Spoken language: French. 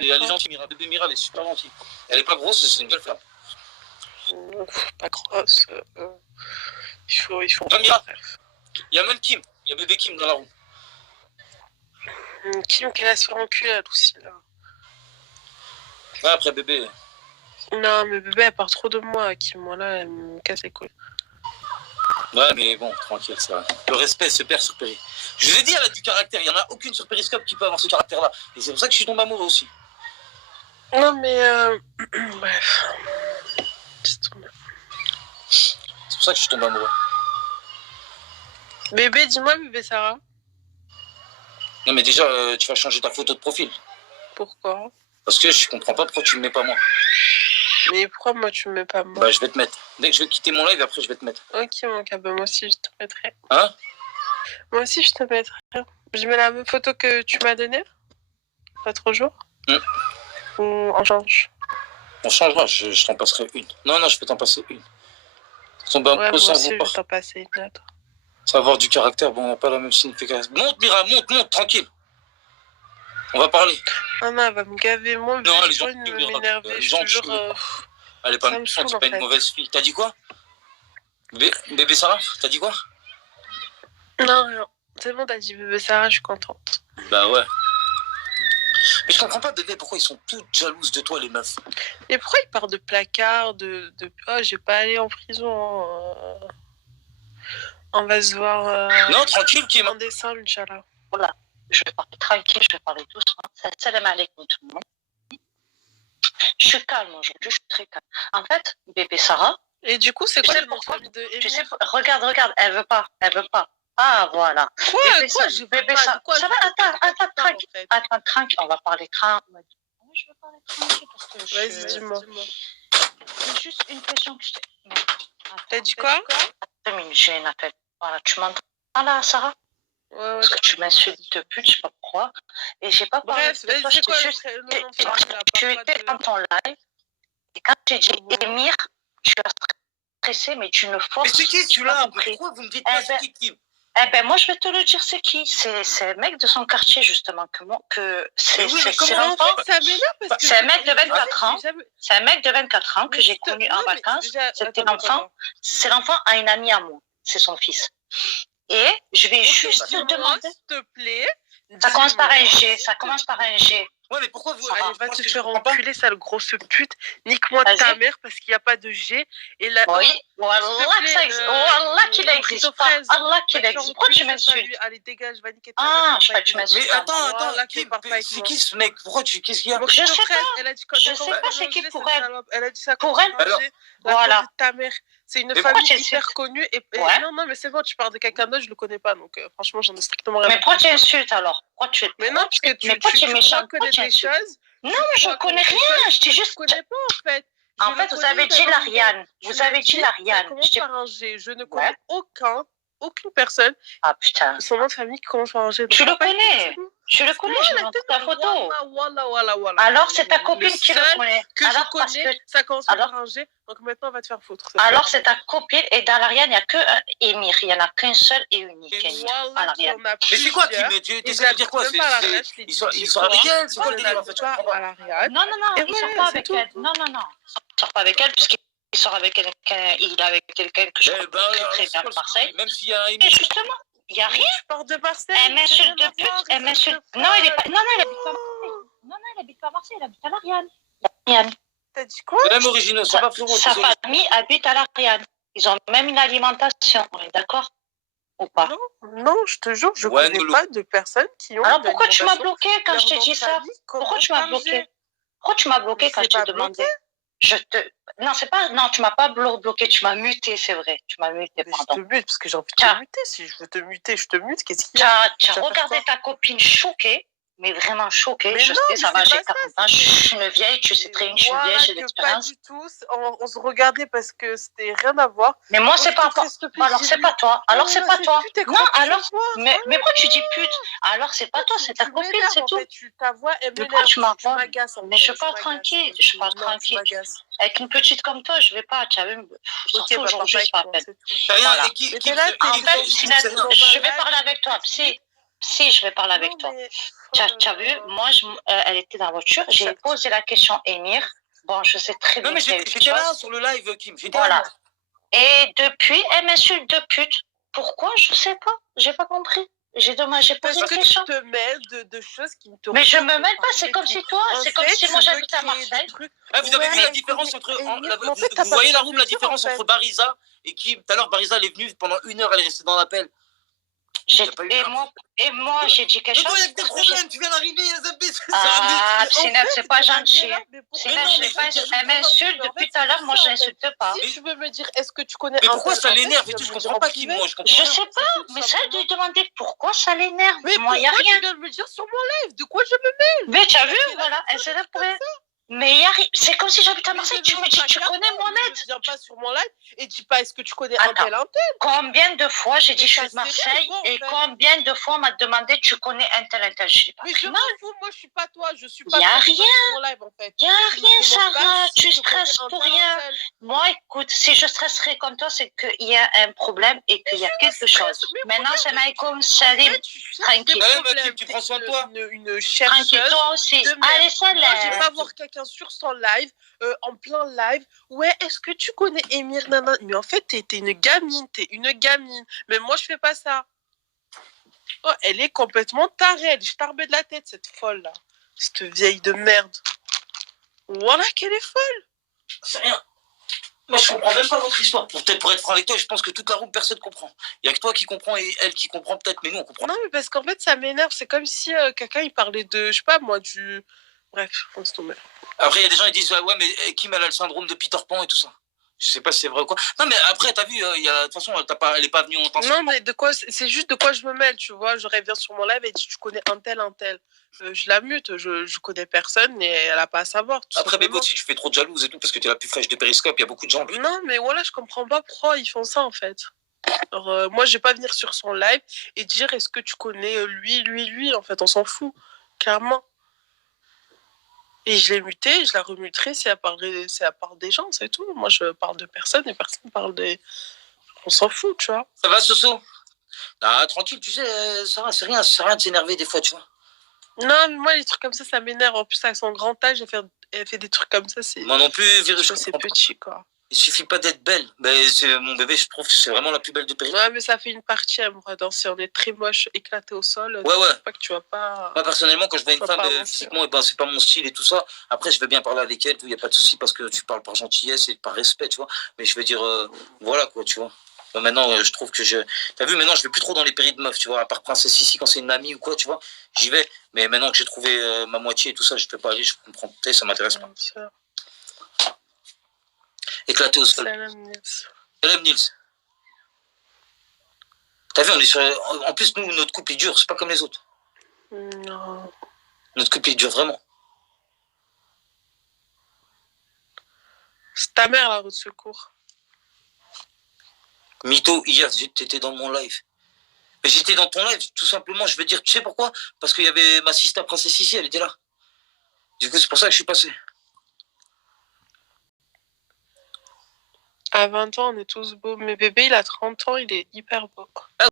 Elle est gentille, Mira. Bébé Mira, elle est super gentille. Elle est pas grosse, c'est une belle femme. Pas grosse. Il faut. Non, Mira, il y a même Kim. Il y a bébé Kim dans la roue. Kim qui laisse faire enculer, elle aussi, là. Ouais, après bébé. Non, mais bébé, elle part trop de moi, Kim. Moi, là, elle me casse les couilles. Ouais, mais bon, tranquille, ça. Le respect se perd sur Péri. Je vous ai dit, elle a du caractère. Il n'y en a aucune sur Périscope qui peut avoir ce caractère-là. Et c'est pour ça que je suis tombé amoureux aussi. Non, mais... Bref. C'est pour ça que je suis tombé amoureux. Bébé, dis-moi, bébé Sarah. Non, mais déjà, tu vas changer ta photo de profil. Pourquoi? Parce que je comprends pas pourquoi tu me mets pas moi. Mais pourquoi moi tu me mets pas moi? Bah, je vais te mettre. Dès que je vais quitter mon live, après, je vais te mettre. Ok, mon gars, bah, moi aussi, je te mettrai. Hein? Moi aussi, je te mettrai. Je mets la même photo que tu m'as donnée l'autre jour. Ou on change? On changera, je t'en passerai une. Non, je peux t'en passer une. Ouais, moi aussi, je vais t'en passer une autre. Ça va avoir du caractère, bon, on n'a pas la même signification. Monte, Mira, monte, tranquille. On va parler. Ah non, elle va me gaver. Moi, non, je vais m'énerver. Je te jure. Elle est pas méchante, c'est pas une mauvaise fille. T'as dit quoi? Bébé Sarah, t'as dit quoi? Non, c'est bon, t'as dit bébé Sarah, je suis contente. Bah ouais. Mais je comprends pas, bébé, pourquoi ils sont toutes jalouses de toi, les meufs. Et pourquoi ils parlent de placard, oh, je vais pas aller en prison. On va se voir. Non, tranquille, Kim. En décembre, Inch'Allah. Voilà. Je vais parler tranquille, je vais parler doucement. Salam alaikum tout le monde. Je suis calme aujourd'hui, je suis très calme. En fait, bébé Sarah. Et du coup, c'est quoi le nom de famille de Émir? Regarde, elle veut pas. Ah, voilà. Quoi, bébé Sarah. Ça va, attends, tranquille. On va parler tranquille. Moi, je veux parler tranquille parce que Vas-y, dis-moi. C'est juste une question que je t'ai... T'as dit quoi? 2 minutes, j'ai un appel. Voilà, tu m'entends là, Sarah? Ouais. Parce que tu m'insultes de pute, je sais pas pourquoi. Et j'ai pas parlé de toi, tu étais dans ton live. Et quand j'ai dit Émir, tu as stressé, mais tu ne forces. Mais c'est qui celui-là? Pourquoi vous me dites pas c'est qui? Eh ben, moi, je vais te le dire, c'est qui? C'est le mec de son quartier, justement. C'est l'enfant. C'est un mec de 24 ans. C'est un mec de 24 ans que j'ai connu en vacances. C'était l'enfant. C'est l'enfant à une amie à moi. C'est son fils. Et je vais juste te demander. S'il te plaît. Ça commence par un G. Ouais, mais pourquoi vous... Allez, va te faire enculer, sale grosse pute. Nique-moi ta mère parce qu'il n'y a pas de G. Et là, oui, Allah qu'il existe pas. Allah qu'il existe. Pourquoi tu m'insultes? Allez, dégage, va niquer ta mère. Ah, je crois que tu m'insultes. Mais attends, c'est qui ce mec? Pourquoi tu... Qu'est-ce qu'il y a? Je sais pas c'est qui pour elle. Elle a dit ça pour elle. Voilà. Ta mère. C'est une famille hyper connue. Et non, mais c'est bon, tu parles de quelqu'un d'autre, je le connais pas. Donc, franchement, j'en ai strictement rien. Mais pourquoi tu insultes alors? Mais non, parce que tu connais des choses. Non, mais je ne connais rien. Je t'ai juste. Je connais pas, en fait. En fait, vous avez dit l'Ariane. Vous avez dit l'Ariane. Ça commence par un G. Je ne connais aucune personne. Ah putain. Son nom de famille qui commence par un G. Tu le connais. Je le connais, je montre ta photo. Alors, c'est ta copine qui le connaît. Alors, je connais, ça commence par un G, donc maintenant, on va te faire foutre. Alors, c'est ta copine, et dans l'Ariane, il n'y a que Émir. Il n'y en a qu'un seul et unique. Mais c'est quoi qui met? Tu essaies de dire quoi? Ils sont avec elle? C'est quoi le délire, en fait? Non, ils ne sont pas avec elle. Non. Ils ne sortent pas avec elle, puisqu'il sort avec quelqu'un, il est avec quelqu'un que je connais très bien à Marseille. Même s'il y a Et justement, il n'y a rien. Je pars de Marseille. Elle m'insulte de pute. Elle m'insulte. Non, il habite pas à Marseille. Non, il habite pas à Marseille. Il habite à l'Ariane. T'as dit quoi? C'est même originaux, c'est pas frérot. Sa famille habite à l'Ariane. Ils ont même une alimentation. On est d'accord? Ou pas? Non, je te jure, je connais pas de personnes qui ont. Alors pourquoi tu m'as bloqué quand je t'ai dit ça? Pourquoi tu m'as bloqué? Pourquoi tu m'as bloqué quand je t'ai demandé? Non, c'est pas. Non, tu m'as pas bloqué, tu m'as muté, c'est vrai. Tu m'as muté, pardon. Je te mute parce que j'ai envie de te muter. Si je veux te muter, je te mute. Qu'est-ce qu'il y a? Tu as regardé ta copine choquée, mais vraiment choquée. Mais je sais, ça va, j'ai 40 ans, je suis une vieille, tu sais très bien, je suis vieille, j'ai de l'expérience. Pas du tout. On se regardait parce que c'était rien à voir. Mais moi, c'est pas toi. Alors, c'est pas toi. Alors, c'est pas toi. Non, alors. Mais pourquoi tu dis pute? Alors, c'est pas toi, c'est ta copine, c'est tout. Ta voix est pourquoi tu m'agaces? Mais je parle tranquille. Je parle tranquille. Avec une petite comme toi, je vais pas. Tu as vu, surtout aujourd'hui, c'est pas la peine. Voilà. En fait, je vais parler avec toi, psy. Si, je vais parler avec toi. Tu as vu, moi, elle était dans la voiture, j'ai posé la question à Émir. Bon, je sais très bien. Non, mais j'étais là sur le live, Kim. Voilà. Et depuis, elle m'insulte de pute. Pourquoi? Je sais pas. J'ai pas compris. J'ai posé une question. Tu te mêles de choses qui ne te Mais je me mêle pas, c'est comme si toi, c'est comme si moi j'habite à Marseille. Ah, vous avez vu la différence entre. Vous voyez la room, la différence entre Bariza et Kim. Tout à l'heure, Bariza, elle est venue pendant 1 heure, elle est restée dans l'appel. Et moi, j'ai dit quelque chose. Mais toi, il y a que des problèmes, tu viens d'arriver, ah, Sineb, c'est pas gentil. Elle m'insulte depuis tout à l'heure, moi je l'insulte pas. Si tu veux me dire, est-ce que tu connais. Mais pourquoi ça l'énerve et tout? Je comprends pas, Kim, moi, je comprends. Je sais pas, mais ça, de lui demander pourquoi ça l'énerve. Moi, il n'y a rien. Tu viens de me dire sur mon live, de quoi je me mêle? Mais tu as vu, voilà, elle s'est là pour elle. Mais c'est comme si j'habite à Marseille, tu me dis, tu connais Mohamed. Je viens pas sur mon live et dis pas, est-ce que tu connais un tel? Combien de fois j'ai dit, je suis de Marseille, et combien de fois on m'a demandé, tu connais un tel? Mais je m'en fous, moi je suis pas toi, je suis pas. Il n'y a rien. Il n'y a rien, Sarah, tu stresses pour rien. Moi, écoute, si je stresserais comme toi, c'est qu'il y a un problème et qu'il y a quelque chose. Maintenant, c'est Maïkoum Salim. Tranquille. Tu prends soin de toi. Une chercheuse. Tranquille, toi aussi. Allez, salut. Je vais pas voir quelqu'un sur son live, en plein live. Ouais, est-ce que tu connais Émir Nana? Mais en fait, t'es une gamine. Mais moi, je fais pas ça. Oh, elle est complètement tarée. Je tarbais de la tête, cette folle-là. Cette vieille de merde. Voilà qu'elle est folle. C'est rien. Moi, je comprends même pas votre histoire. Peut-être pour être franc avec toi, je pense que toute la room, personne comprend. Il y a que toi qui comprends et elle qui comprend peut-être, mais nous, on comprend. Non, mais parce qu'en fait, ça m'énerve. C'est comme si quelqu'un, il parlait de, je sais pas, moi, du... Bref, on se tombe. Après, il y a des gens qui disent, ouais, mais Kim, elle a le syndrome de Peter Pan et tout ça. Je sais pas si c'est vrai ou quoi. Non, mais après, t'as vu, de toute façon, elle est pas venue en temps. Non, mais c'est juste de quoi je me mêle, tu vois. Je reviens sur mon live et dis, tu connais un tel. Je la mute, je connais personne et elle a pas à savoir. Après, mais bon, si tu fais trop de jalouse et tout, parce que t'es la plus fraîche de Periscope, il y a beaucoup de gens. Non, mais voilà, je comprends pas pourquoi ils font ça, en fait. Alors, moi, je vais pas venir sur son live et dire, est-ce que tu connais lui, en fait, on s'en fout, clairement. Et je l'ai muté, je la remuterai si elle parle des gens, c'est tout. Moi, je parle de personne et personne parle des... On s'en fout, tu vois. Ça va, Soso? Ah, tranquille, tu sais, ça va, c'est rien de s'énerver des fois, tu vois. Non, mais moi, les trucs comme ça m'énerve. En plus, avec son grand âge, elle fait des trucs comme ça, c'est... Moi non plus, c'est petit, quoi. Il suffit pas d'être belle. C'est mon bébé, je trouve que c'est vraiment la plus belle de Paris. Ouais, mais ça fait une partie, elle m'aurait dansé. On est très moche, éclaté au sol. Ouais. Pas que tu vois pas... Moi, personnellement, quand je vois une femme physiquement, c'est pas mon style et tout ça. Après, je vais bien parler avec elle, il n'y a pas de souci parce que tu parles par gentillesse et par respect, tu vois. Mais je veux dire, voilà, quoi, tu vois. Bon, maintenant, je trouve que T'as vu, maintenant, je vais plus trop dans les péris de meufs, tu vois. À part Princesse ici, quand c'est une amie ou quoi, tu vois. J'y vais. Mais maintenant que j'ai trouvé ma moitié et tout ça, je peux pas aller, je comprends. Tu sais, ça m'intéresse pas. Éclaté au sol. Salam Nils. T'as vu, on est sur... En plus, nous, notre couple, il dure. C'est pas comme les autres. Non. Notre couple, il dure vraiment. C'est ta mère, la roue de secours. Mytho, hier, t'étais dans mon live. Mais j'étais dans ton live, tout simplement. Je veux dire, tu sais pourquoi? Parce qu'il y avait ma sister Princesse ici, elle était là. Du coup, c'est pour ça que je suis passé. À 20 ans, on est tous beaux. Mais bébé, il a 30 ans, il est hyper beau. Ah,